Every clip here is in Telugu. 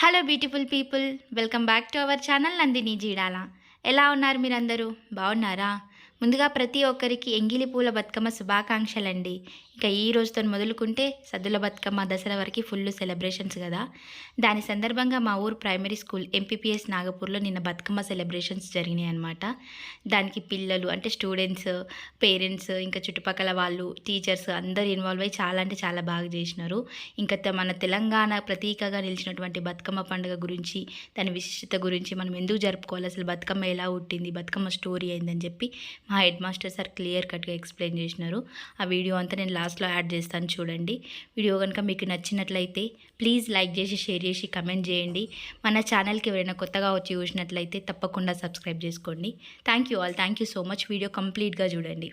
Hello beautiful people, welcome back to our channel Nandini Jeedala. ఎలా ఉన్నారు మీరందరూ? బాగున్నారా? ముందుగా ప్రతి ఒక్కరికి ఎంగిలి పూల బతుకమ్మ శుభాకాంక్షలండి. ఇక ఈ రోజుతో మొదలుకుంటే సద్దుల బతుకమ్మ దసరా వరకు ఫుల్ సెలబ్రేషన్స్ కదా. దాని సందర్భంగా మా ఊరు ప్రైమరీ స్కూల్ ఎంపీపీఎస్ నాగపూర్లో నిన్న బతుకమ్మ సెలబ్రేషన్స్ జరిగినాయి అనమాట. దానికి పిల్లలు అంటే స్టూడెంట్స్, పేరెంట్స్, ఇంకా చుట్టుపక్కల వాళ్ళు, టీచర్స్ అందరూ ఇన్వాల్వ్ అయ్యి చాలా అంటే చాలా బాగా చేసినారు. ఇంకా మన తెలంగాణ ప్రతీకగా నిలిచినటువంటి బతుకమ్మ పండుగ గురించి, దాని విశిష్టత గురించి, మనం ఎందుకు జరుపుకోవాలి, అసలు బతుకమ్మ ఎలా పుట్టింది, బతుకమ్మ స్టోరీ అయిందని చెప్పి మా హెడ్ మాస్టర్ సార్ క్లియర్ కట్గా ఎక్స్ప్లెయిన్ చేసినారు. ఆ వీడియో అంతా నేను లాస్ట్లో యాడ్ చేస్తాను, చూడండి. వీడియో కనుక మీకు నచ్చినట్లయితే ప్లీజ్ లైక్ చేసి, షేర్ చేసి, కమెంట్ చేయండి. మన ఛానల్కి ఎవరైనా కొత్తగా వచ్చి చూసినట్లయితే తప్పకుండా సబ్స్క్రైబ్ చేసుకోండి. Thank you all, thank you so much. Video కంప్లీట్గా చూడండి.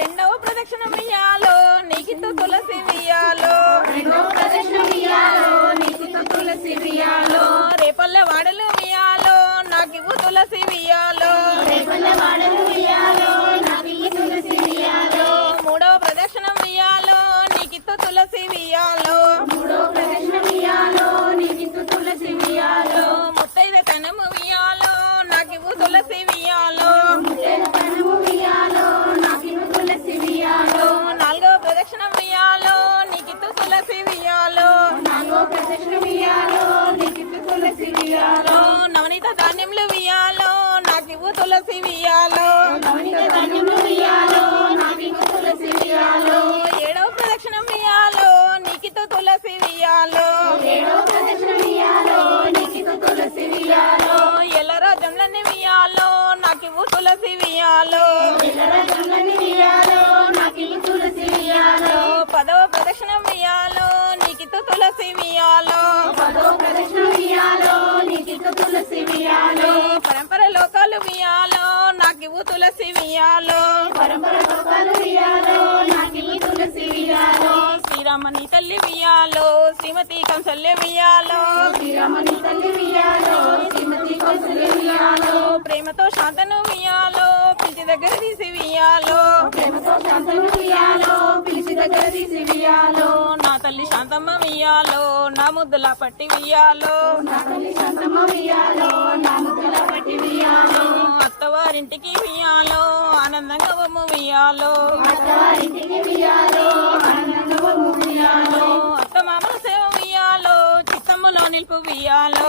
రెండవ ప్రదక్షిణ వియాలో నీకితో తులసి వియాలో రేపల్లె వాడలు వియాలో నాకివ్వు తులసి వియాలో మూడవ ప్రదక్షిణ వియాలో నీకితో తులసి వియాలో ముత్తైద తనము వియాలో నాకివ్వు తులసి వియాలో నాలుగవ ప్రదక్షిణ వియాలో నీకిత్తు తులసి వియాలో నవనీత ధాన్యములు వియాలో నాకివ్వు తులసి వియాలో ఏడవ ప్రదక్షిణ వియాలో నీకిత్తు తులసి వియాలో ఎల్ల రాజ్యంలన్నీ వియాలో నాకివ్వు తులసి వియాలో పదవ ప్రదక్షిణ వియాలో నీకిత్తు తులసి వియాలో పరంపర లోకాలు వియాలో నాకివ్వు తులసి వియాలో శ్రీరామని తల్లి వియాలో శ్రీమతి కంసల్య వియాలో ప్రేమతో శాంతను వియాలో పిలిచి దగ్గర తీసి వియాలో నా తల్లి శాంతమ్మ వియాలో నా ముద్దుల పట్టి వియాలో అత్తవారింటికి వియాలో ఆనందంగా బొమ్మ వియాలో అత్త మామల సేవ వియాలో చిత్తమ్ములో నిలుపు వియాలో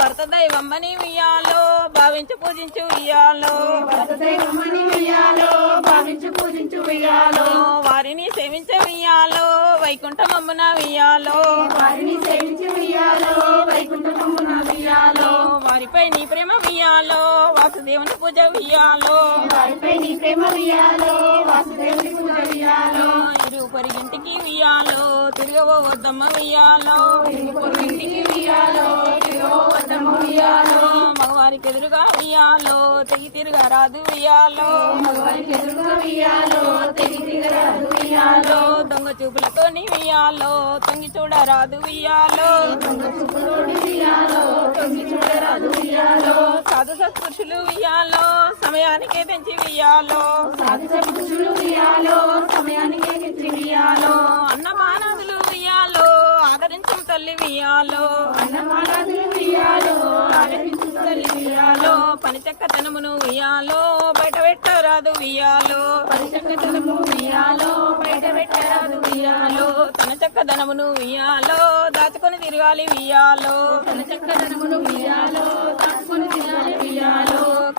భర్త దైవమ్మని వియాలో భావించి పూజించు వియాలో వారిని సేవించ వియాలో వైకుంఠమమ్మున వియాలో వారిపై నీ ప్రేమ వియాలో వాసుదేవుని పూజ వియాలో ఇరు పొరిగింటికి వియాలో తిరగవో వద్దమ్మ వియాలో మగవారికి ఎదురుగా వియాలో తెగి తిరుగా రాదు వియాలో దొంగ చూపులతో వియాలో తొంగి చూడరాదు వియాలో సాధు సత్పురుషులు వియాలో సమయానికే తెంచి వియాలో అన్నమానాదులు వియాలో ఆదరించు తల్లి వియాలో పనిచక్కతనమును వియాలో బయట పెట్టరాదు వియాలో తన చక్కదనమును వియాలో దాచుకొని తిరగాలి వియాలో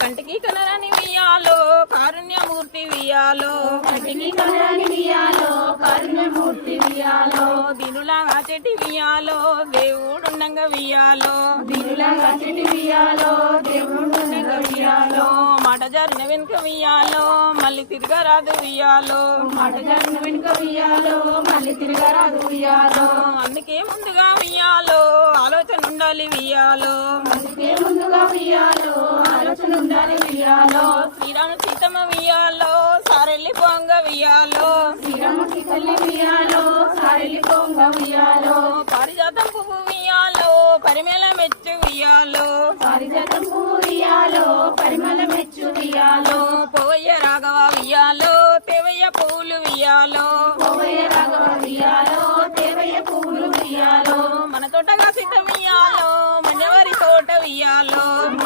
కంటికి కనరాని వియాలో కారుణ్యమూర్తి వియాలో కంటికి కనరాని వియాలో కారుణ్యమూర్తి వియాలో దీనులాగా చెట్టి వియాలో దేవుడుండంగా వియాలో దీనులాగా చెట్టి వియాలో దేవుడు వియాలో మాట జరిన వెనుక వియాలో మళ్ళీ తిరగరాదు వియాలో మాట జరిగిన వెనుక వియాలో మళ్ళీ తిరగరాదు వియాలో అందుకే ముందుగా వియాలో ఆలోచన ఉండాలి వియాలో అందుకే ముందుగా వియాలో ఆలోచన ఉండాలి వియాలో శ్రీరామ సీతమ్మ వియాలో సారెల్లి పొంగ వియాలో శ్రీరాముకి తల్లి వియాలో సారెల్లి పొంగ వియాలో పారిజాతం పువ్వు వియాలో పరిమళ మెచ్చు వియాలో పారిజాతం పువ్వు వియాలో పరిమళ మెచ్చు వియాలో పోవయ్య రాఘవ వియాలో తెవయ్య పూలు వియాలో పోవయ్య రాఘవ వియాలో దేవయ్య పువ్వులు వియాలో మన తోటగా సీత వియాలో మనెవరి తోట వియాలో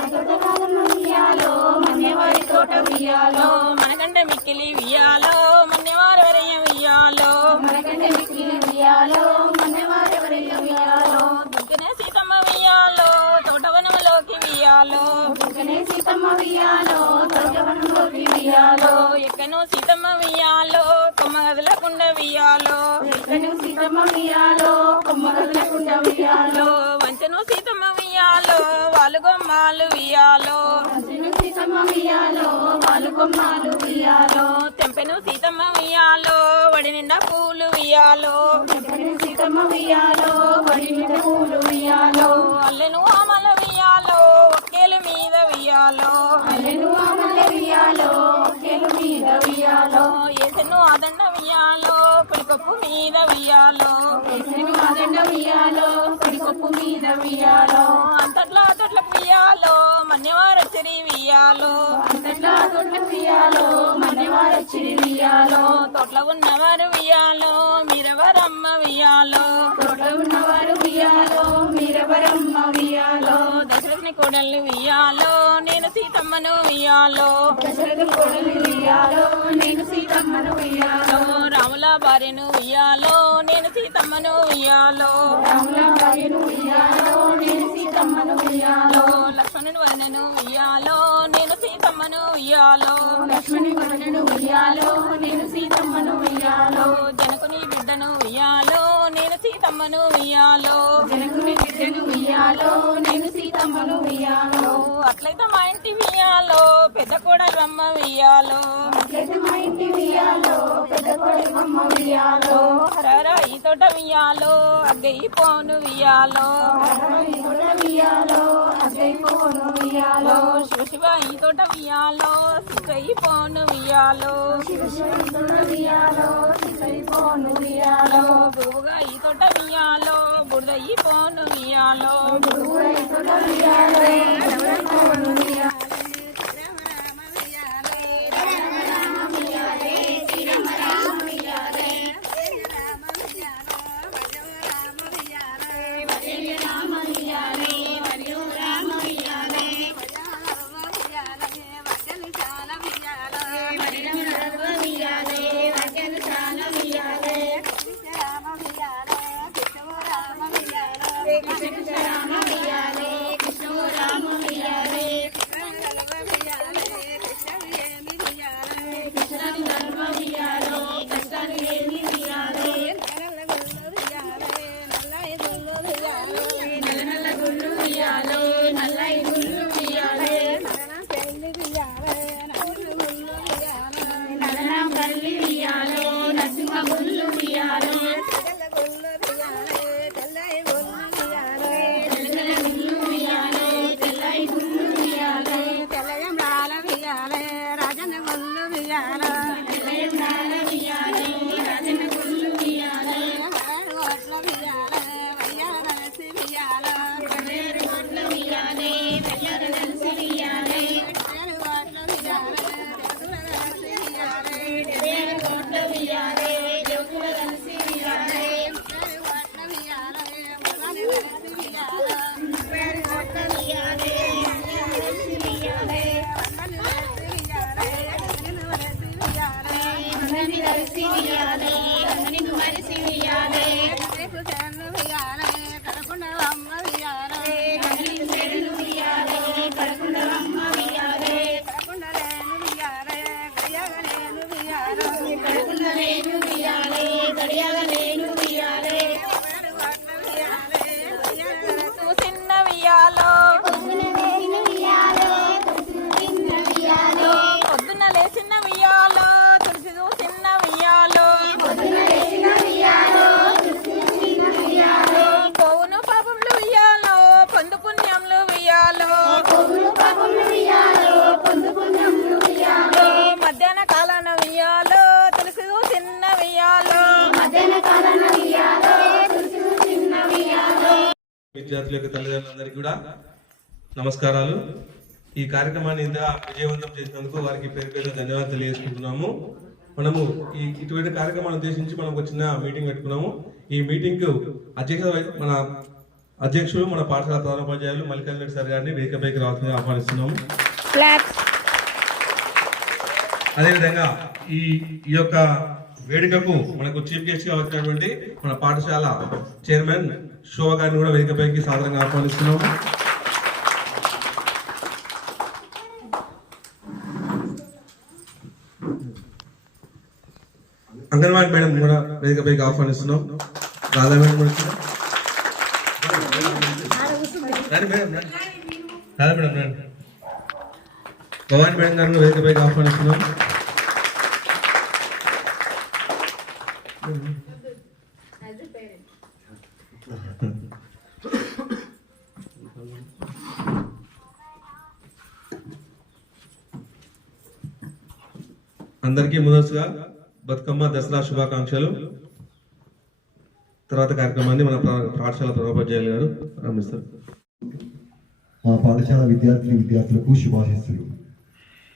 తోటకాలమ్మ వియాలో మన్యవారి తోట వియాలో మనకంటే మిక్కిలి వియాలో మన్యవారవరయ్య వియాలో మనకంటే మిక్కిలి వియాలో మన్యవారెవరయ్య వియాలో దుర్గనే సీతమ్మ వియాలో తోటవనంలోకి వియాలో దుర్గనే సీతమ్మ వియాలో తోటవనంలోకి వియాలో ఎక్కనో సీతమ్మ వియాలో కొమ్మ కదలకుండా వియాలో ఎక్కను సీతమ్మ వియాలో కొమ్మగలకుండ వియాలో వంచను సీతమ్మ వియాలో వాలుగొమ్మాలు వియాలో అసలు సీతమ్మ వియాలో వాళ్ళు కొమ్మాలు వియాలో తెంపెను సీతమ్మ వియాలో వడి నిండా పూలు వియాలో ఎక్కను సీతమ్మ వియాలో వడి నిండా పూలు వియాలో అల్లెను ఆమల వియాలో ఒక్కేలు మీద వియాలో అల్లెను ఆమల వియాలో ఒకేలు మీద వియాలో ఏసెను అదండ వియాలో పులికొప్పు మీద వియాలో ఎసెను అదండ వియాలో పడికొప్పు మీద వియాలో అంతట్లా అతట్లకు వియాలో మన్యవారచరి వియాలో అంతట్లా తోట వియాలో మన్యవారచ్చిరి వియాలో తోట్ల ఉన్నవారు వియాలో మీరెవరమ్మ వియాలో తోట ఉన్నవారు వియాలో మీరెవరమ్మ వియాలో దశరథని కోడల్ని వియాలో నేను సీతమ్మను వియాలో దశరథ కోడలు వియాలో నేను సీతమ్మను వియాలో రాముల భార్యను వియాలో నేను సీతమ్మను వియాలో రాముల భార్యను వియాలో నేను సీతమ్మను వియాలో లక్ష్మణుని వదనను వియాలో నేను సీతమ్మను వియాలో లక్ష్మణి వదనను వియాలో నేను సీతమ్మను వియాలో జనకుని బిడ్డను వియాలో నేను సీతమ్మను వియాలో జనకుని బిడ్డను వియాలో నేను సీతమ్మను వియాలో అట్లయితే మా ఇంటి వియాలో పెద్ద కోడలమ్మ వియాలో అట్లయితే మా ఇంటి వియాలో పెద్ద కొడుకమ్మ వియాలో హరరా ఈ తోట వియాలో అగ్గయి పోను వియాలో ఈ తోట వియాలో అసైపోను వియాలో శివ శివ ఈ తోట వియాలో సిక్కయి పోను వియాలో శివశివుని తోట వియాలో సైపోను వియాలో గురువుగా ఈ తోట వియాలో బుడదయి పోను వియాలో గురువుల ఈ తోట వియాలో సైపోను వియాలో రామ వియాలే కృష్ణ రామ వియాలే విద్యార్థుల యొక్క తల్లిదండ్రులందరికీ కూడా నమస్కారాలు. ఈ కార్యక్రమాన్ని ఇంత విజయవంతం చేసినందుకు వారికి పేరు పేరు ధన్యవాదాలు తెలియజేసుకుంటున్నాము. మనము ఇటువంటి కార్యక్రమాన్ని ఉద్దేశించి మనం ఒక చిన్న మీటింగ్ పెట్టుకున్నాము. ఈ మీటింగ్ మన అధ్యక్షులు మన పాఠశాల ప్రధానోపాధ్యాయులు మల్లికార్జున రెడ్డి సార్ గారిని వేదికపైకి రావాల్సిందిగా ఆహ్వానిస్తున్నాము. అదేవిధంగా ఈ యొక్క వేడుకకు మనకు చీఫ్ గెస్ట్ గా వచ్చినటువంటి మన పాఠశాల చైర్మన్ శోభ గారిని కూడా వేదికపైకి సాదరంగా ఆహ్వానిస్తున్నాము. అంగన్వాడీ మేడం కూడా వేదికపైకి ఆహ్వానిస్తున్నాం. రాధా మేడం కూడా రాధా మేడం రండి. భవాని మేడం గారిని వేదికపైకి ఆహ్వానిస్తున్నాం. అందరికీ ముందస్తుగా బతుకమ్మ దసరా శుభాకాంక్షలు. తర్వాత కార్యక్రమాన్ని మన పాఠశాల ప్రధానోపాధ్యాయులు గారు ప్రారంభిస్తారు. మా పాఠశాల విద్యార్థులకు శుభాశిస్సులు.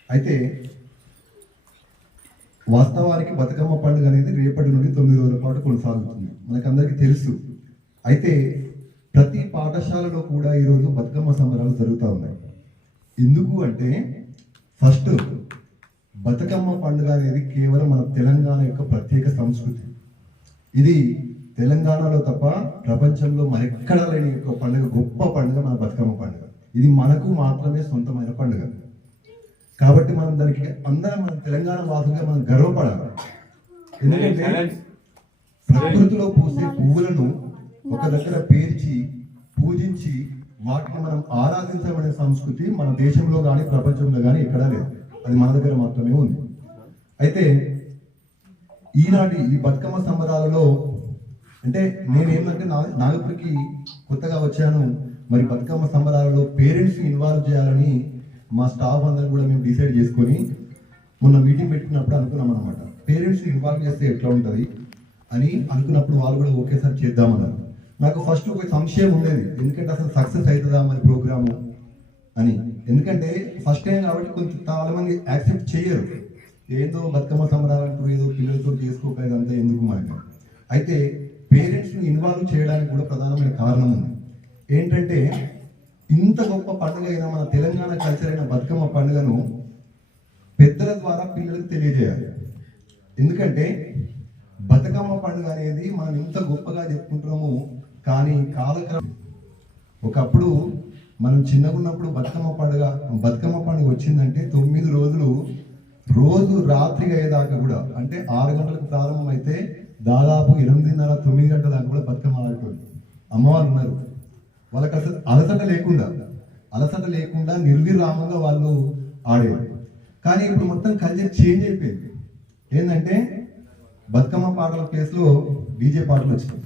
అయితే వాస్తవానికి బతుకమ్మ పండుగ అనేది రేపటి నుండి 9 రోజుల పాటు కొనసాగుతుంది, మనకందరికీ తెలుసు. అయితే ప్రతి పాఠశాలలో కూడా ఈరోజు బతుకమ్మ సంబరాలు జరుగుతూ ఉన్నాయి. ఎందుకు అంటే ఫస్ట్ బతుకమ్మ పండుగ అనేది కేవలం మన తెలంగాణ యొక్క ప్రత్యేక సంస్కృతి. ఇది తెలంగాణలో తప్ప ప్రపంచంలో మరెక్కడా లేని ఒక పండుగ, గొప్ప పండుగ మన బతుకమ్మ పండుగ. ఇది మనకు మాత్రమే సొంతమైన పండుగ. కాబట్టి మనం దానికి అందరం మన తెలంగాణ వాసులుగా మనం గర్వపడాలి. ఎందుకంటే ప్రకృతిలో పూసే పువ్వులను ఒక దగ్గర పేర్చి పూజించి వాటిని మనం ఆరాధించబడే సంస్కృతి మన దేశంలో కానీ ప్రపంచంలో కానీ ఎక్కడా లేదు. అది మన దగ్గర మాత్రమే ఉంది. అయితే ఈనాటి ఈ బతుకమ్మ సంబరాలలో అంటే నేనేంటంటే నాగపూర్కి కొత్తగా వచ్చాను. మరి బతుకమ్మ సంబరాలలో పేరెంట్స్ని ఇన్వాల్వ్ చేయాలని మా స్టాఫ్ అందరూ కూడా మేము డిసైడ్ చేసుకొని మొన్న మీటింగ్ పెట్టుకున్నప్పుడు అనుకున్నాం అనమాట. పేరెంట్స్ని ఇన్వాల్వ్ చేస్తే ఎట్లా ఉంటుంది అని అనుకున్నప్పుడు వాళ్ళు కూడా ఒకేసారి చేద్దామన్నారు. నాకు ఫస్ట్ ఒక సంశయం ఉండేది, ఎందుకంటే అసలు సక్సెస్ అవుతుందా మరి ప్రోగ్రాము అని. ఎందుకంటే ఫస్ట్ టైం కాబట్టి కొంచెం చాలా మంది యాక్సెప్ట్ చేయరు. ఏదో బతుకమ్మ సంబరాలంటూ ఏదో పిల్లలతో చేసుకోకపోయేదంతా ఎందుకు మనకి. అయితే పేరెంట్స్ని ఇన్వాల్వ్ చేయడానికి కూడా ప్రధానమైన కారణం ఉంది. ఏంటంటే ఇంత గొప్ప పండుగ అయిన మన తెలంగాణ కల్చర్ అయిన బతుకమ్మ పండుగను పెద్దల ద్వారా పిల్లలకు తెలియజేయాలి. ఎందుకంటే బతుకమ్మ పండుగ అనేది మనం ఇంత గొప్పగా చెప్పుకుంటున్నాము, కానీ కాలక్రమం ఒకప్పుడు మనం చిన్నగా ఉన్నప్పుడు బతుకమ్మ పండుగ వచ్చిందంటే 9 రోజులు రోజు రాత్రి అయ్యేదాకా కూడా, అంటే 6 గంటలకు ప్రారంభం అయితే దాదాపు 8:30, 9 గంటల దాకా కూడా బతుకమ్మ ఆడుకోండి. అమ్మవారు ఉన్నారు, వాళ్ళకి అసలు అలసట లేకుండా నిర్విరామంగా వాళ్ళు ఆడేవారు. కానీ ఇప్పుడు మొత్తం కల్చర్ చేంజ్ అయిపోయింది. ఏంటంటే బతుకమ్మ పాటల ప్లేస్లో డీజే పాటలు వచ్చినాయి.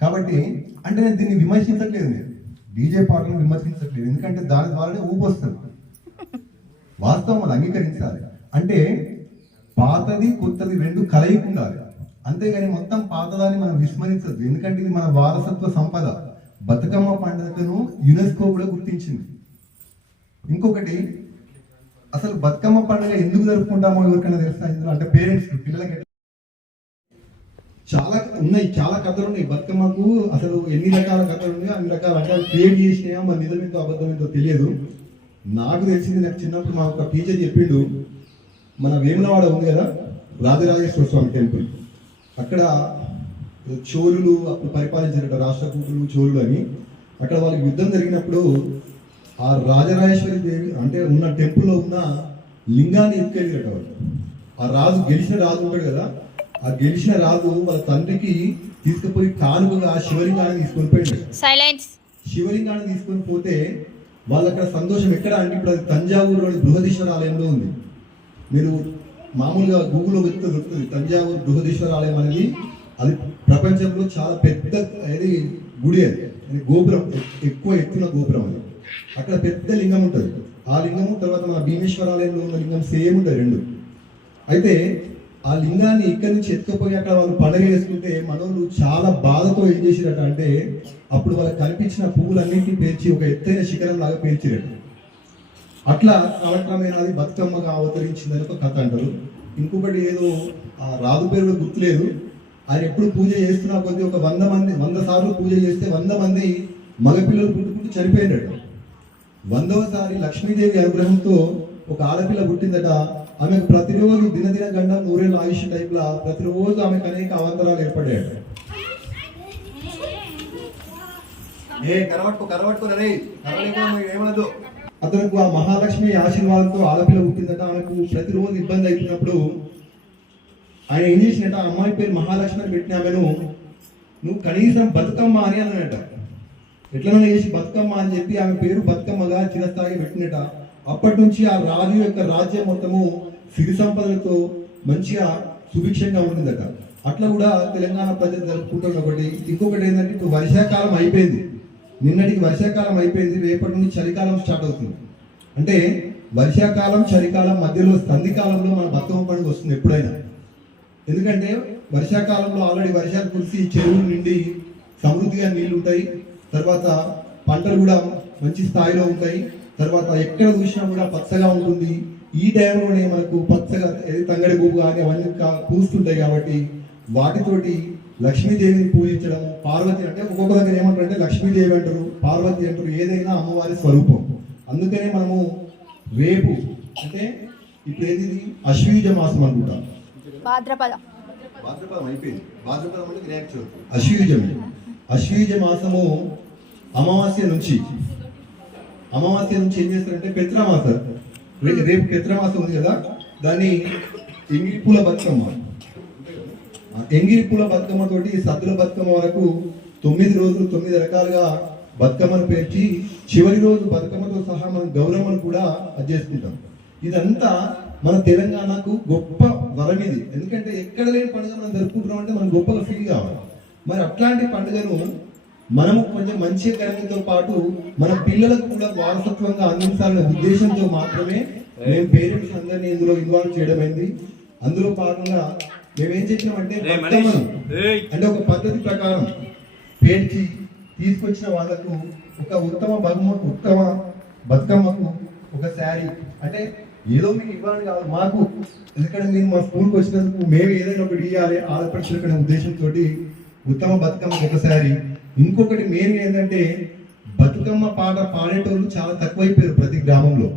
కాబట్టి అంటే నేను దీన్ని విమర్శించట్లేదు, నేను డీజే పాటలను విమర్శించట్లేదు. ఎందుకంటే దాని ద్వారానే ఊపు వస్తుంది. వాస్తవం అది అంగీకరించాలి. అంటే పాతది కొత్తది రెండు కలయిక ఉండాలి. అంతేగాని మొత్తం పాతదాన్ని మనం విస్మరించద్దు. ఎందుకంటే ఇది మన వారసత్వ సంపద. బతుకమ్మ పండుగను యునెస్కో కూడా గుర్తించింది. ఇంకొకటి, అసలు బతుకమ్మ పండుగ ఎందుకు జరుపుకుంటామో ఎవరికైనా తెలుసా ఇందులో? అంటే పేరెంట్స్ పిల్లలకి చాలా కథలు ఉన్నాయి బతుకమ్మకు. అసలు ఎన్ని రకాల కథలు ఉన్నాయో అన్ని రకాల క్రియేట్ చేసినాయో మరి నిజమేంతో అబద్ధమేంతో తెలియదు. నాకు తెలిసింది, నాకు చిన్నప్పుడు మా ఒక టీచర్ చెప్పిండు, మన వేములవాడ ఉంది కదా రాజరాజేశ్వర స్వామి టెంపుల్, అక్కడ చోళులు అప్పుడు పరిపాలించారట, రాష్ట్రకూటులు చోళులు అని. అక్కడ వాళ్ళకి యుద్ధం జరిగినప్పుడు ఆ రాజరాజేశ్వరి దేవి అంటే ఉన్న టెంపుల్లో ఉన్న లింగాన్ని ఎత్తుకెళ్ళారట వాళ్ళు. ఆ రాజు గెలిచిన రాజు ఉంటాడు కదా, ఆ గెలిచిన రాజు వాళ్ళ తండ్రికి తీసుకుపోయి కానుకగా శివలింగాన్ని తీసుకొని పోయింది. శివలింగాన్ని తీసుకొని పోతే వాళ్ళు అక్కడ సంతోషం ఎక్కడ అంటే ఇప్పుడు అది తంజావూరులోని బృహదీశ్వర ఆలయంలో ఉంది. మీరు మామూలుగా గూగుల్లో వెళ్తే దొరుకుతుంది. తంజావూరు బృహదీశ్వర ఆలయం అనేది అది ప్రపంచంలో చాలా పెద్ద గుడి. అది గోపురం, ఎక్కువ ఎత్తున గోపురం. అది అక్కడ పెద్ద లింగం ఉంటుంది. ఆ లింగము తర్వాత మన భీమేశ్వర ఆలయంలో ఉన్న లింగం సేమ్ ఉంటుంది రెండు. అయితే ఆ లింగాన్ని ఇక్కడి నుంచి ఎత్తుకపోయి అక్కడ వాళ్ళు పండగ చేసుకుంటే మనోళ్ళు చాలా బాధతో ఏం చేసిరట అంటే అప్పుడు వాళ్ళకి కనిపించిన పువ్వులన్నింటినీ పేర్చి ఒక ఎత్తైన శిఖరం లాగా పేర్చిరట. అట్లా కాలక్రమేణా అది బతుకమ్మగా అవతరించిందని ఒక కథ అంటారు. ఇంకొకటి ఏదో ఆ రాజు పేరు కూడా గుర్తులేదు. ఆయన ఎప్పుడు పూజ చేస్తున్నా కొద్ది ఒక 100 సార్లు పూజ చేస్తే 100 మంది మగపిల్లలు పుట్టుకుంటూ చనిపోయినట్టు. 100వ సారి లక్ష్మీదేవి అనుగ్రహంతో ఒక ఆడపిల్ల పుట్టిందట. ఆమెకు ప్రతిరోజు దినదిన గండం 100 ఏళ్ళ ఆయుష్ టైప్లా ప్రతిరోజు ఆమెకు అనేక అవాంతరాలు ఏర్పడ్డాయట. అతనికి ఆ మహాలక్ష్మి ఆశీర్వాదంతో ఆడపిల్ల పుట్టిందట. ఆమెకు ప్రతిరోజు ఇబ్బంది అవుతున్నప్పుడు ఆయన ఏం చేసినట్ట, ఆ అమ్మాయి పేరు మహాలక్ష్మి అని పెట్టిన ఆమెను నువ్వు కనీసం బతుకమ్మ అని అన్నట. ఎట్లనో చేసి బతుకమ్మ అని చెప్పి ఆమె పేరు బతుకమ్మగా చిరస్థాయిగా పెట్టినట. అప్పటి నుంచి ఆ రాజు యొక్క రాజ్యం మొత్తము సిరి సంపదలతో మంచిగా సుభిక్షంగా ఉంటుందట. అట్లా కూడా తెలంగాణ ప్రజలు జరుపుకుంటున్న ఒకటి. ఇంకొకటి ఏంటంటే ఇప్పుడు వర్షాకాలం అయిపోయింది, నిన్నటికి వర్షాకాలం అయిపోయింది, రేపటి నుంచి చలికాలం స్టార్ట్ అవుతుంది. అంటే వర్షాకాలం చలికాలం మధ్యలో సంధికాలంలో మన బతుకమ్మ పండుగ వస్తుంది ఎప్పుడైనా. ఎందుకంటే వర్షాకాలంలో ఆల్రెడీ వర్షాలు కురిసి చెరువులు నిండి సమృద్ధిగా నీళ్లు ఉంటాయి. తర్వాత పంటలు కూడా మంచి స్థాయిలో ఉంటాయి. తర్వాత ఎక్కడ చూసినా కూడా పచ్చగా ఉంటుంది. ఈ టైంలోనే మనకు పచ్చగా తంగడి పువ్వు కానీ అవన్నీ పూస్తుంటాయి. కాబట్టి వాటితోటి లక్ష్మీదేవిని పూజించడం, పార్వతి అంటే ఒక్కొక్క దగ్గర ఏమంటారంటే లక్ష్మీదేవి అంటారు, పార్వతి అంటారు, ఏదైనా అమ్మవారి స్వరూపం. అందుకనే మనము రేపు అంటే ఇప్పుడు ఏది అశ్వీజ మాసం అనుకుంటాం. భాద్రపదం అయిపోయింది. భాద్రపదం అంటే వినాయక చవితి. అశ్వీజ మాసము అమావాస్య నుంచి ఏం చేస్తారంటే పెత్రమాసం, రేపు పెత్రమాసం ఉంది కదా, దాన్ని ఎంగిలిపూల బతుకమ్మ. ఎంగిలిపూల బతుకమ్మ తోటి సద్దుల బతుకమ్మ వరకు 9 రోజులు 9 రకాలుగా బతుకమ్మను పేర్చి చివరి రోజు బతుకమ్మతో సహా మనం గౌరమ్మను కూడా చేసుకుంటాం. ఇదంతా మన తెలంగాణకు గొప్ప వరం ఇది. ఎందుకంటే ఎక్కడ లేని పండుగ మనం జరుపుకుంటున్నాం అంటే మనం గొప్పగా ఫీల్ కావాలి. మరి అట్లాంటి పండుగను మనము కొంచెం మంచిగా కలగడంతో పాటు మన పిల్లలకు కూడా వారసత్వంగా అందించాలనే ఉద్దేశంతో మాత్రమే మేము పేరెంట్స్ అందరినీ ఇందులో ఇన్వాల్వ్ చేయడం అయింది. అందులో భాగంగా మేమేం చెప్పినామంటే అంటే ఒక పద్ధతి ప్రకారం పేర్చి తీసుకొచ్చిన వాళ్ళకు ఒక ఉత్తమ బతుకమ్మకు ఒక శారీ, అంటే ఏదో మీకు ఇవ్వాలని కాదు, మాకు ఎందుకంటే మీరు మా స్కూల్కి వచ్చినందుకు మేము ఏదైనా ఒకటి ఇవ్వాలి ఆడపడుచులకనే ఉద్దేశంతో ఉత్తమ బతుకమ్మకు ఒక శారీ. ఇంకొకటి మెయిన్ ఏంటంటే బతుకమ్మ పాట పాడేటోళ్ళు చాలా తక్కువైపోయారు ప్రతి గ్రామంలో.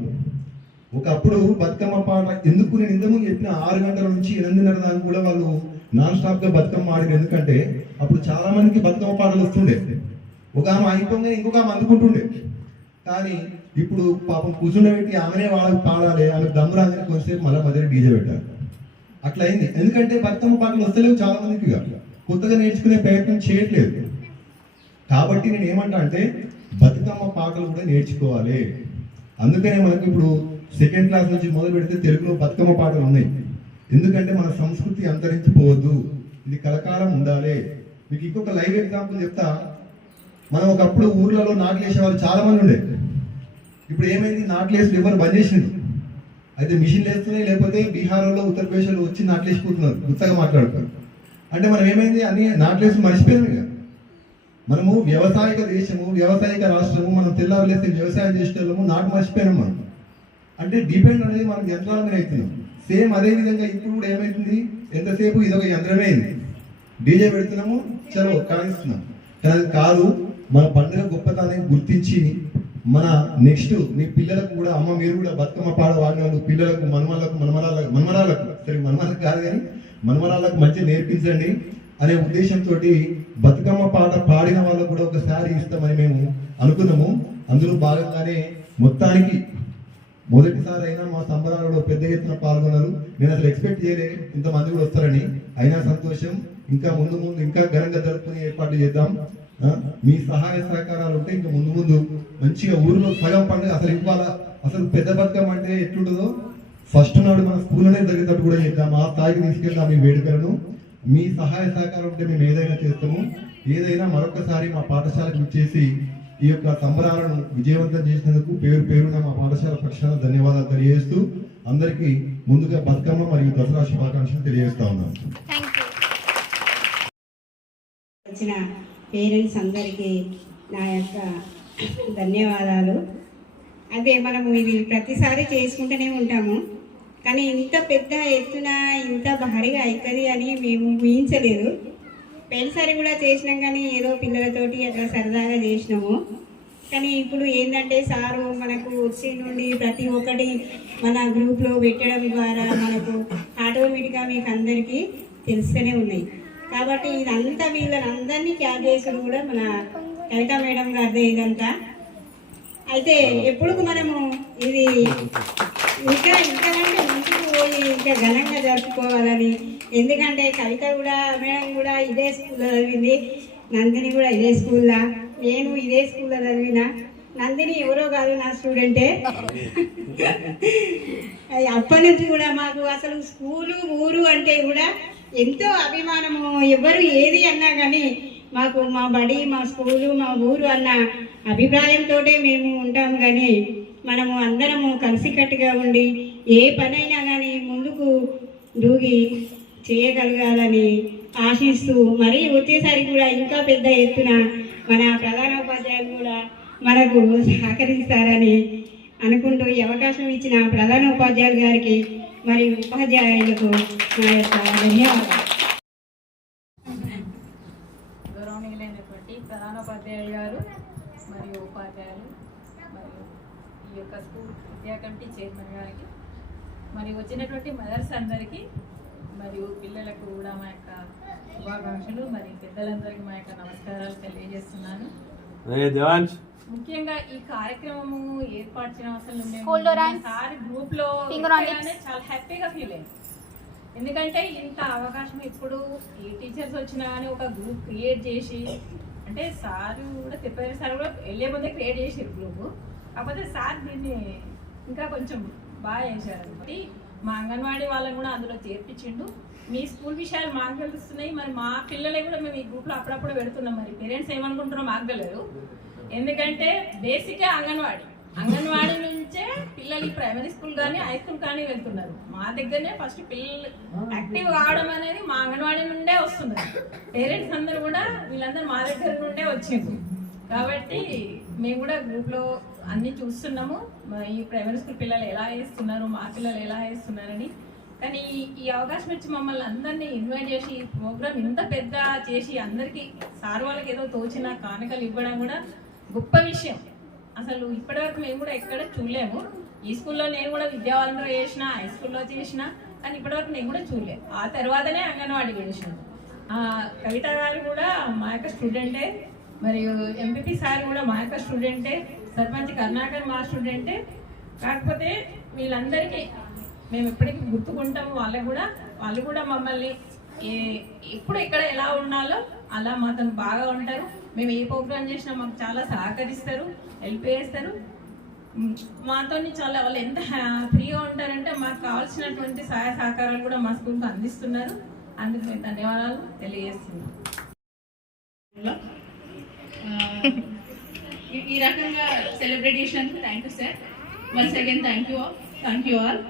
ఒకప్పుడు బతుకమ్మ పాట ఎందుకు నేను ఇంతకుముందు చెప్పిన 6 గంటల నుంచి 8:30 దాకా కూడా వాళ్ళు నాన్ స్టాప్ గా బతుకమ్మ ఆడారు. ఎందుకంటే అప్పుడు చాలా మందికి బతుకమ్మ పాటలు వస్తుండే. ఒక ఆమె అయిపోగానే ఇంకొక ఆమె అందుకుంటుండే. కానీ ఇప్పుడు పాపం కూర్చుండబెట్టి ఆమెనే వాళ్ళకి పాడాలి, ఆమె దమ్ము రాగానే కొంచెంసేపు మళ్ళీ మధ్య డీజే పెట్టారు. అట్లా అయింది. ఎందుకంటే బతుకమ్మ పాటలు వస్తలేవు చాలా మందికి, కొత్తగా నేర్చుకునే ప్రయత్నం చేయట్లేదు. కాబట్టి నేను ఏమంటా అంటే బతుకమ్మ పాటలు కూడా నేర్చుకోవాలి. అందుకనే మనకి ఇప్పుడు 2nd క్లాస్ నుంచి మొదలు పెడితే తెలుగులో బతుకమ్మ పాటలు ఉన్నాయి. ఎందుకంటే మన సంస్కృతి అంతరించిపోవద్దు, ఇది కలకాలం ఉండాలి. మీకు ఇంకొక లైవ్ ఎగ్జాంపుల్ చెప్తా. మనం ఒకప్పుడు ఊర్లలో నాట్లు వేసేవాళ్ళు చాలా మంది ఉండే. ఇప్పుడు ఏమైంది, నాట్లు వేసి ఎవరు బంద్ చేసిండు. అయితే మిషన్లు వేస్తున్నాయి, లేకపోతే బీహార్లో ఉత్తరప్రదేశ్లో వచ్చి నాట్లు వేసిపోతున్నారు, గుత్తగా మాట్లాడుతారు. అంటే మనం ఏమైంది, అన్ని నాట్లు వేసి మర్చిపోయాము. ఇక మనము వ్యవసాయక దేశము, వ్యవసాయక రాష్ట్రము, మనం తెల్లారులేస్తే వ్యవసాయం చేసేటోళ్ళము, నాటు మర్చిపోయినాం మనం. అంటే డిపెండ్ అనేది మనం యంత్రాల మీద అవుతున్నాం. సేమ్ అదే విధంగా ఇప్పుడు కూడా ఏమవుతుంది, ఎంతసేపు ఇదొక యంత్రమే అయింది. డీజే పెడుతున్నాము, చలో కానిస్తున్నాం. కానీ అది కాదు. మన పండుగ గొప్పతనాన్ని గుర్తించి మన నెక్స్ట్ మీ పిల్లలకు కూడా, అమ్మ మీరు కూడా బతుకమ్మ పాట వాడిన వాళ్ళు పిల్లలకు, మనమరాలకు సరే మనమరాలకు కాదు కానీ మనమరాలకు మంచిగా నేర్పించండి అనే ఉద్దేశంతో బతుకమ్మ పాట పాడిన వాళ్ళకు కూడా ఒక శారీ ఇస్తామని మేము అనుకున్నాము. అందులో భాగంగానే మొత్తానికి మొదటిసారి అయినా మా సంబరాలలో పెద్ద ఎత్తున పాల్గొన్నారు. నేను అసలు ఎక్స్పెక్ట్ చేయలే ఇంతమంది కూడా వస్తారని. అయినా సంతోషం. ఇంకా ముందు ఇంకా ఘనంగా జరుపుకునే ఏర్పాట్లు చేద్దాం. మీ సహాయ సహకారాలు ఉంటే ఇంకా ముందు మంచిగా ఊరిలో సగం పండుగ అసలు ఇవ్వాలా. అసలు పెద్ద బతుకమ్మ అంటే ఎట్లుంటుందో ఫస్ట్ నాడు మన స్కూల్లోనే జరిగేటట్టు కూడా చేద్దాం. ఆ స్థాయికి తీసుకెళ్దాం ఈ వేడుకలను. మీ సహాయ సహకారం ఉంటే మేము ఏదైనా చేస్తాము. ఏదైనా మరొకసారి మా పాఠశాలకు ఇచ్చేసి ఈ యొక్క సంబరాలను విజయవంతం చేసినందుకు పేరున మా పాఠశాల పక్షాన ధన్యవాదాలు తెలియజేస్తూ అందరికీ ముందుగా బతుకమ్మ మరియు దసరా శుభాకాంక్షలు తెలియజేస్తా ఉన్నాం. వచ్చిన పేరెంట్స్ అందరికీ నా యొక్క ధన్యవాదాలు. అదే మనము ఇది ప్రతిసారి చేసుకుంటూనే ఉంటాము, కానీ ఇంత పెద్ద ఎత్తున ఇంత భారీగా అవుతుంది అని మేము ఊహించలేదు. పోయినసారి కూడా చేసినాం, కానీ ఏదో పిల్లలతోటి అట్లా సరదాగా చేసినాము. కానీ ఇప్పుడు ఏంటంటే సారు మనకు వచ్చి నుండి ప్రతి ఒక్కటి మన గ్రూప్లో పెట్టడం ద్వారా మనకు ఆటోమేటిక్గా మీకు అందరికీ తెలుస్తూనే ఉన్నాయి. కాబట్టి ఇదంతా వీళ్ళని అందరినీ క్యాచ్ చేసుడు కూడా మన కవిత మేడం గారిదే ఇదంతా. అయితే ఎప్పుడు మనము ఇది ఇంతకంటే ముందుకు పోయి ఇంకా ఘనంగా జరుపుకోవాలని, ఎందుకంటే కవిత కూడా మేడం కూడా ఇదే స్కూల్లో చదివింది, నందిని కూడా ఇదే స్కూల్లో, నేను ఇదే స్కూల్లో చదివిన. నందిని ఎవరో కాదు, నా స్టూడెంటే. అప్పటి నుంచి కూడా మాకు అసలు స్కూలు ఊరు అంటే కూడా ఎంతో అభిమానము. ఎవరు ఏది అన్నా కానీ మాకు మా బడి, మా స్కూలు, మా ఊరు అన్న అభిప్రాయంతో మేము ఉంటాం. కానీ మనము అందరము కలిసికట్టుగా ఉండి ఏ పనైనా కానీ ముందుకు దూగి చేయగలగాలని ఆశిస్తూ, మరీ వచ్చేసరి కూడా ఇంకా పెద్ద ఎత్తున మన ప్రధానోపాధ్యాయులు కూడా మనకు సహకరిస్తారని అనుకుంటూ ఈ అవకాశం ఇచ్చిన ప్రధానోపాధ్యాయులు గారికి మరియు ఉపాధ్యాయులకు నా యొక్క ధన్యవాదాలు. గౌరవనీయులైనటువంటి ప్రధానోపాధ్యాయులు గారు మరియు ఉపాధ్యాయులు మరియు ఈ యొక్క స్కూల్ విద్యా కమిటీ చైర్మన్ గారికి మరియు వచ్చినటువంటి మదర్స్ అందరికీ మరియు పిల్లలకు కూడా మా యొక్క శుభాకాంక్షలు, మరి పెద్దలందరికీ మా యొక్క నమస్కారాలు తెలియజేస్తున్నాను. ముఖ్యంగా ఈ కార్యక్రమము ఏర్పాటు చేయడం అసలు సారి గ్రూప్ లో చాలా హ్యాపీగా ఫీల్ అయింది. ఎందుకంటే ఇంత అవకాశం ఇప్పుడు ఏ టీచర్స్ వచ్చినా కానీ ఒక గ్రూప్ క్రియేట్ చేసి, అంటే సార్ కూడా చెప్పారు, సార్ కూడా వెళ్ళే ముందే క్రియేట్ చేసారు గ్రూప్. కాకపోతే సార్ దీన్ని ఇంకా కొంచెం బాగా చేశారు అనమాట. మా అంగన్వాడీ వాళ్ళని కూడా అందులో చేర్పించిండు. మీ స్కూల్ విషయాలు మాకు తెలుస్తున్నాయి, మరి మా పిల్లలే కూడా మేము ఈ గ్రూప్లో అప్పుడప్పుడు పెడుతున్నాం. మరి పేరెంట్స్ ఏమనుకుంటున్నారో మాకు తెలియదు. ఎందుకంటే బేసిక్గా అంగన్వాడీ నుంచే పిల్లలు ప్రైమరీ స్కూల్ కానీ హై స్కూల్ కానీ వెళ్తున్నారు. మా దగ్గరనే ఫస్ట్ పిల్లలు యాక్టివ్ కావడం అనేది మా అంగన్వాడీ నుండే వస్తున్నారు. పేరెంట్స్ అందరూ కూడా వీళ్ళందరూ మా దగ్గర నుండే వచ్చింది. కాబట్టి మేము కూడా గ్రూప్లో అన్నీ చూస్తున్నాము, ఈ ప్రైమరీ స్కూల్ పిల్లలు ఎలా వేస్తున్నారు, మా పిల్లలు ఎలా వేస్తున్నారని. కానీ ఈ అవకాశం ఇచ్చి మమ్మల్ని అందరినీ ఇన్వైట్ చేసి ఈ ప్రోగ్రామ్ ఇంత పెద్ద చేసి అందరికీ సార్ వాళ్ళకి ఏదో తోచిన కానుకలు ఇవ్వడం కూడా గొప్ప విషయం. అసలు ఇప్పటివరకు మేము కూడా ఎక్కడ చూడలేము. ఈ స్కూల్లో నేను కూడా విద్యావాలంలో చేసిన, హై స్కూల్లో చేసిన, కానీ ఇప్పటివరకు నేను కూడా చూడలేదు. ఆ తర్వాతనే అంగన్వాడీ చేసినాను. కవిత గారు కూడా మా యొక్క స్టూడెంటే, మరియు ఎంపీపీ సార్ కూడా మా యొక్క స్టూడెంటే, సర్పంచ్ కరుణాకర్ మా స్టూడెంటే. కాకపోతే వీళ్ళందరికీ మేము ఎప్పటికీ గుర్తుకుంటాము. వాళ్ళు కూడా మమ్మల్ని ఎప్పుడు ఎక్కడ ఎలా ఉండాలో అలా మాతో బాగా ఉంటారు. మేము ఏ ప్రోగ్రామ్ చేసినా మాకు చాలా సహకరిస్తారు, హెల్ప్ చేస్తారు. మాతో చాలా వాళ్ళు ఎంత ఫ్రీగా ఉంటారంటే మాకు కావాల్సినటువంటి సహాయ సహకారాలు కూడా మా స్కూల్కి అందిస్తున్నారు. అందుకు మేము ధన్యవాదాలు తెలియజేస్తున్నాం. ఈ రకంగా సెలబ్రేట్ చేసినందుకు thank you sir. Once again thank you all.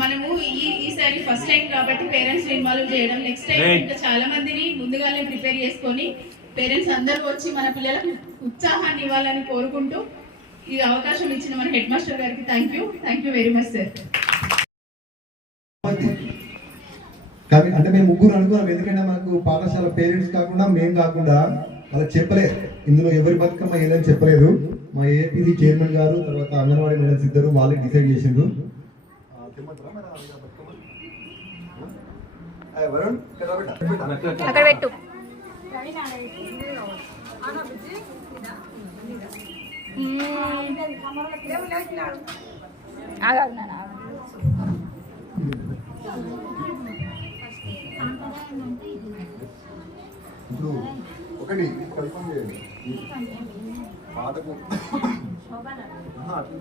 మనము ఈసారి ఫస్ట్ టైం కాబట్టి పేరెంట్స్ ఇన్వాల్వ్ చేయడం, నెక్స్ట్ టైం ఇంకా చాలా మందిని ముందుగానే ప్రిపేర్ చేసుకొని పేరెంట్స్ అందరూ వచ్చి మన పిల్లలకు ఉత్సాహాన్ని ఇవ్వాలని కోరుకుంటూ ఈ అవకాశం ఇచ్చిన మన హెడ్ మాస్టర్ గారికి thank you very much sir. కానీ అంటే మేము ముగ్గురు అనుకున్నాం, ఎందుకంటే మనకు పాఠశాల పేరెంట్స్ కాకుండా మేము కాకుండా వాళ్ళకి చెప్పలేదు, ఇందులో ఎవరి బతుకమ్మ ఏదని చెప్పలేదు. మా ఏపీసీ చైర్మన్ గారు, తర్వాత అంగన్వాడీ మేడమ్స్ ఇద్దరు వాళ్ళే డిసైడ్ చేసిండ్రు. అక్కడ పెట్టు. ఇప్పుడు ఒకటి కన్ఫర్మ్ చేయండి పాటకు అట్లా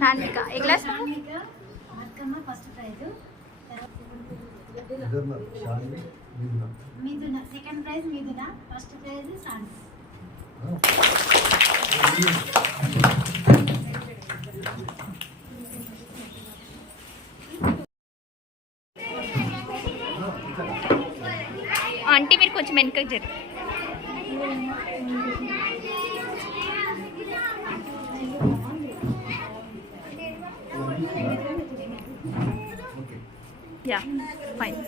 శాన్విక ఏ క్లాస్? ఫస్ట్ ప్రైజ్ మిథున, సెకండ్ ప్రైజ్ మిథున, ఫస్ట్ ప్రైజ్ సాన్స్. ఆంటీ మీరు కొంచెం వెనకకి జరు. Yeah fine.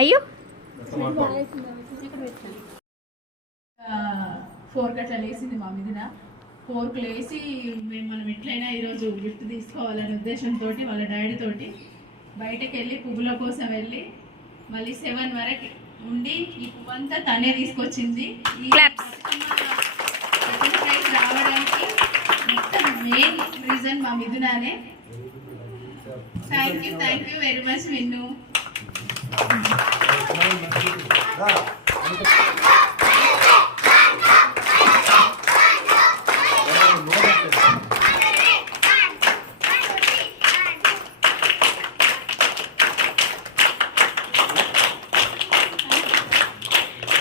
అయ్యో 4 గట్ల లేసింది మా మీదన. 4కు లేచి మనం ఎట్లయినా ఈరోజు గిఫ్ట్ తీసుకోవాలనే ఉద్దేశంతో వాళ్ళ డాడీ తోటి బయటకు వెళ్ళి పువ్వుల కోసం వెళ్ళి మళ్ళీ 7 వరకు ఉండి ఈ పువ్వు అంతా తనే తీసుకొచ్చింది. ఈ ప్రైజ్ రావడానికి మొత్తం మెయిన్ రీజన్ మా మిథునానే. Thank you very much Vinnu.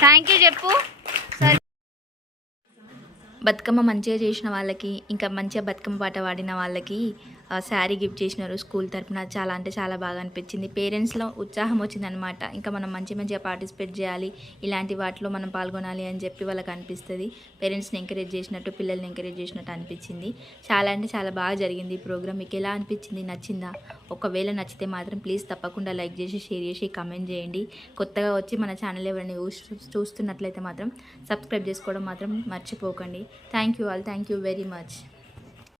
Thank you చెప్పు. బతుకమ్మ మంచిగా చేసిన వాళ్ళకి, ఇంకా మంచిగా బతుకమ్మ పాట పాడిన వాళ్ళకి శారీ గిఫ్ట్ చేసినారు స్కూల్ తరఫున. చాలా అంటే చాలా బాగా అనిపించింది. పేరెంట్స్లో ఉత్సాహం వచ్చిందనమాట. ఇంకా మనం మంచిగా పార్టిసిపేట్ చేయాలి, ఇలాంటి వాటిలో మనం పాల్గొనాలి అని చెప్పి వాళ్ళకి అనిపిస్తుంది. పేరెంట్స్ని ఎంకరేజ్ చేసినట్టు, పిల్లల్ని ఎంకరేజ్ చేసినట్టు అనిపించింది. చాలా అంటే చాలా బాగా జరిగింది ఈ ప్రోగ్రామ్. మీకు ఎలా అనిపించింది? నచ్చిందా? ఒకవేళ నచ్చితే మాత్రం ప్లీజ్ తప్పకుండా లైక్ చేసి, షేర్ చేసి, కామెంట్ చేయండి. కొత్తగా వచ్చి మన ఛానల్ ఎవరైనా చూస్తున్నట్లయితే మాత్రం సబ్స్క్రైబ్ చేసుకోవడం మాత్రం మర్చిపోకండి. Thank you all. Thank you very much.